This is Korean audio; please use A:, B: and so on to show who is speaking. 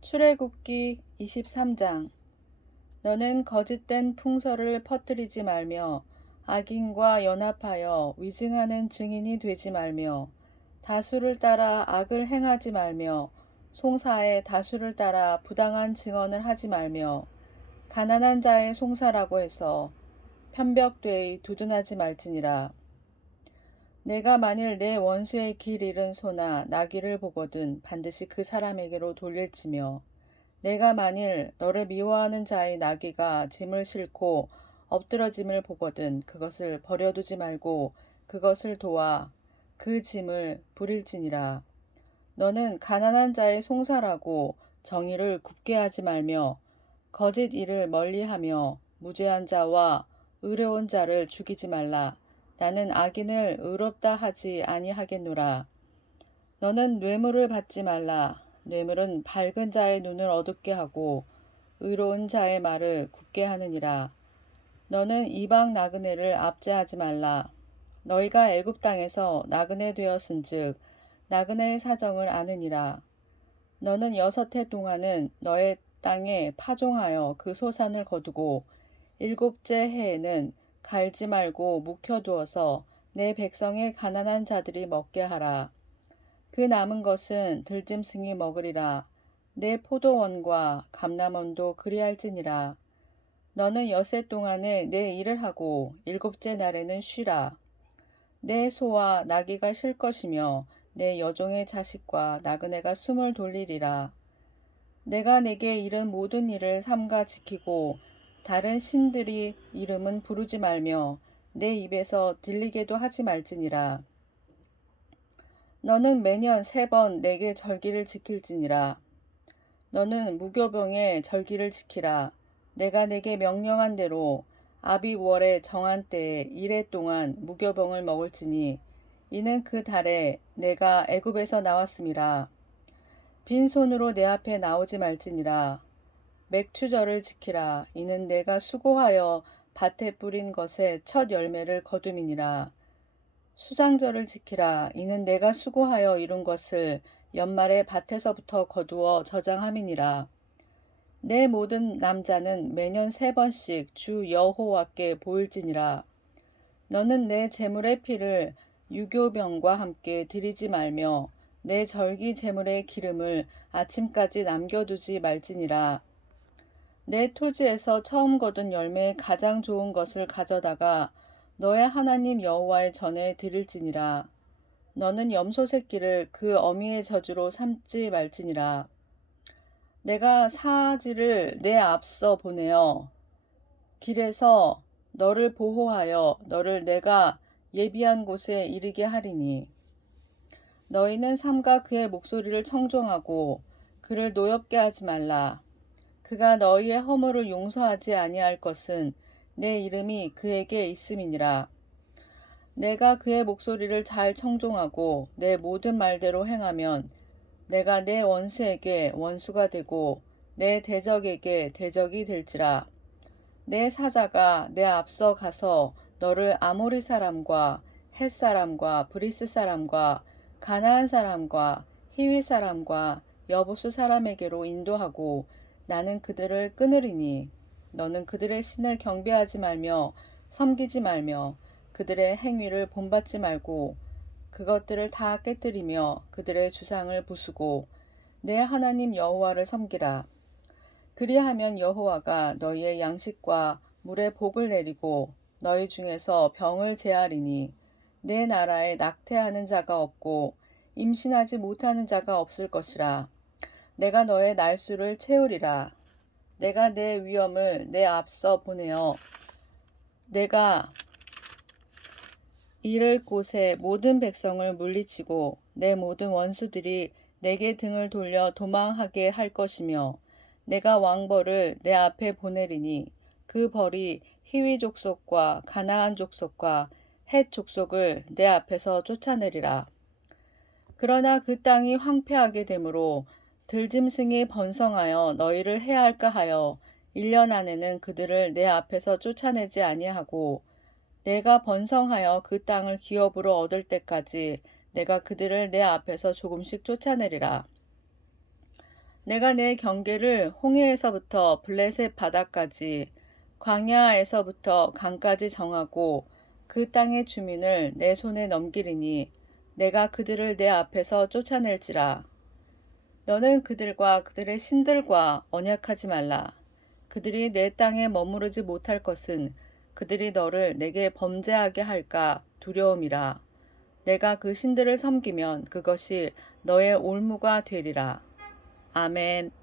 A: 출애굽기 23장 너는 거짓된 풍설을 퍼뜨리지 말며 악인과 연합하여 위증하는 증인이 되지 말며 다수를 따라 악을 행하지 말며 송사에 다수를 따라 부당한 증언을 하지 말며 가난한 자의 송사라고 해서 편벽되이 두둔하지 말지니라. 내가 만일 내 원수의 길 잃은 소나 나귀를 보거든 반드시 그 사람에게로 돌릴지며 내가 만일 너를 미워하는 자의 나귀가 짐을 싣고 엎드러짐을 보거든 그것을 버려두지 말고 그것을 도와 그 짐을 부릴지니라. 너는 가난한 자의 송사라고 정의를 굽게 하지 말며 거짓 일을 멀리하며 무죄한 자와 의뢰온 자를 죽이지 말라. 나는 악인을 의롭다 하지 아니하겠노라. 너는 뇌물을 받지 말라. 뇌물은 밝은 자의 눈을 어둡게 하고 의로운 자의 말을 굳게 하느니라. 너는 이방 나그네를 압제하지 말라. 너희가 애굽 땅에서 나그네 되었은즉 나그네의 사정을 아느니라. 너는 여섯 해 동안은 너의 땅에 파종하여 그 소산을 거두고 일곱째 해에는 갈지 말고 묵혀두어서 내 백성의 가난한 자들이 먹게 하라. 그 남은 것은 들짐승이 먹으리라. 내 포도원과 감남원도 그리할지니라. 너는 여세 동안에 내 일을 하고 일곱째 날에는 쉬라. 내 소와 나귀가 쉴 것이며 내 여종의 자식과 나그네가 숨을 돌리리라. 내가 내게 이른 모든 일을 삼가 지키고 다른 신들이 이름은 부르지 말며 내 입에서 들리게도 하지 말지니라. 너는 매년 세 번 내게 절기를 지킬지니라. 너는 무교병의 절기를 지키라. 내가 내게 명령한 대로 아비월에 정한 때에 이래 동안 무교병을 먹을지니 이는 그 달에 내가 애굽에서 나왔음이라. 빈손으로 내 앞에 나오지 말지니라. 맥추절을 지키라. 이는 내가 수고하여 밭에 뿌린 것에 첫 열매를 거둠이니라. 수장절을 지키라. 이는 내가 수고하여 이룬 것을 연말에 밭에서부터 거두어 저장함이니라. 내 모든 남자는 매년 세 번씩 주 여호와께 보일지니라. 너는 내 재물의 피를 유교병과 함께 드리지 말며 내 절기 재물의 기름을 아침까지 남겨두지 말지니라. 내 토지에서 처음 거둔 열매의 가장 좋은 것을 가져다가 너의 하나님 여호와의 전에 드릴지니라. 너는 염소 새끼를 그 어미의 저주로 삼지 말지니라. 내가 사지를 내 앞서 보내어 길에서 너를 보호하여 너를 내가 예비한 곳에 이르게 하리니 너희는 삼가 그의 목소리를 청종하고 그를 노엽게 하지 말라 그가 너희의 허물을 용서하지 아니할 것은 내 이름이 그에게 있음이니라. 내가 그의 목소리를 잘 청종하고 내 모든 말대로 행하면 내가 내 원수에게 원수가 되고 내 대적에게 대적이 될지라. 내 사자가 내 앞서 가서 너를 아모리 사람과 헷 사람과 브리스 사람과 가나안 사람과 히위 사람과 여보수 사람에게로 인도하고 나는 그들을 끊으리니 너는 그들의 신을 경배하지 말며 섬기지 말며 그들의 행위를 본받지 말고 그것들을 다 깨뜨리며 그들의 주상을 부수고 내 하나님 여호와를 섬기라. 그리하면 여호와가 너희의 양식과 물의 복을 내리고 너희 중에서 병을 제하리니 내 나라에 낙태하는 자가 없고 임신하지 못하는 자가 없을 것이라. 내가 너의 날수를 채우리라. 내가 내 위엄을 내 앞서 보내어 내가 이를 곳에 모든 백성을 물리치고 내 모든 원수들이 내게 등을 돌려 도망하게 할 것이며 내가 왕벌을 내 앞에 보내리니 그 벌이 희위 족속과 가나안 족속과 헷 족속을 내 앞에서 쫓아내리라. 그러나 그 땅이 황폐하게 되므로 들짐승이 번성하여 너희를 해할까 하여 1년 안에는 그들을 내 앞에서 쫓아내지 아니하고 내가 번성하여 그 땅을 기업으로 얻을 때까지 내가 그들을 내 앞에서 조금씩 쫓아내리라. 내가 내 경계를 홍해에서부터 블레셋 바다까지 광야에서부터 강까지 정하고 그 땅의 주민을 내 손에 넘기리니 내가 그들을 내 앞에서 쫓아낼지라. 너는 그들과 그들의 신들과 언약하지 말라. 그들이 내 땅에 머무르지 못할 것은 그들이 너를 내게 범죄하게 할까 두려움이라. 내가 그 신들을 섬기면 그것이 너의 올무가 되리라. 아멘.